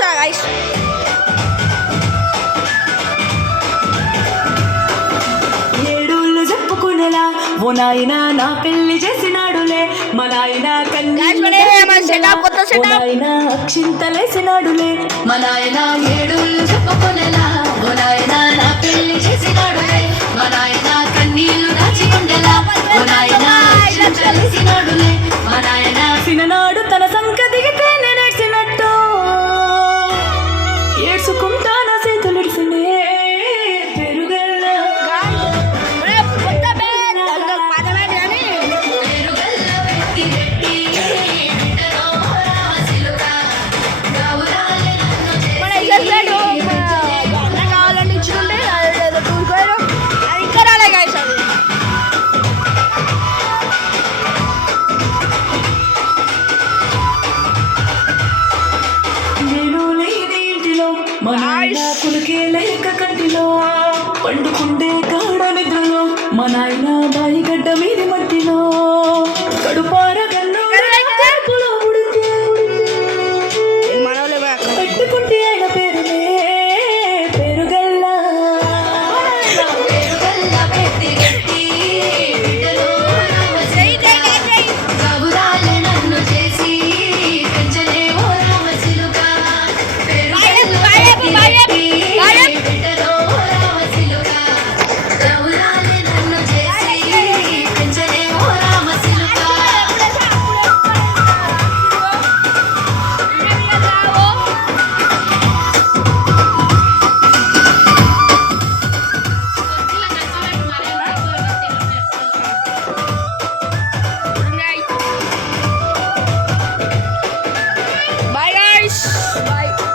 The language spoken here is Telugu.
చూపిస్తా గైస్. ఏడూళ్ళు చెప్పుకునేలా ఓ నాయన నా పెళ్లి చేసినాడులే, మా నాయన నాయన అక్షింతలేసినాడులే, మా నాయన ఏడూళ్ళు చెప్పుకునేలా ఓ నాయన నా పెళ్లి చేసినాడులే, మా నాయన కన్నీళ్లు దాచికొండెలా ఓ నాయన అక్షింతలేసినాడులే, మా నాయన సిననాడు తన సంక దిగితే నేనేడ్చినట్టు ఏడ్చుకుంటా నా చేతులిడిసినే పెరుగల్లా కావాలని ఇచ్చుకుంటే అది ఇంకా రాలే గైస్. అది నేను లేని ఇంటిలో మా నాయన కులికే లేక కంటిలో పండుకుండే గాఢ నిద్రలో మా నాయన బాయి గడ్డ మీది మట్టిలో కడుపార గన్ను పెట్టుకుంటే ఆయన పేరునే పెరుగల్లా Bye guys. Bye.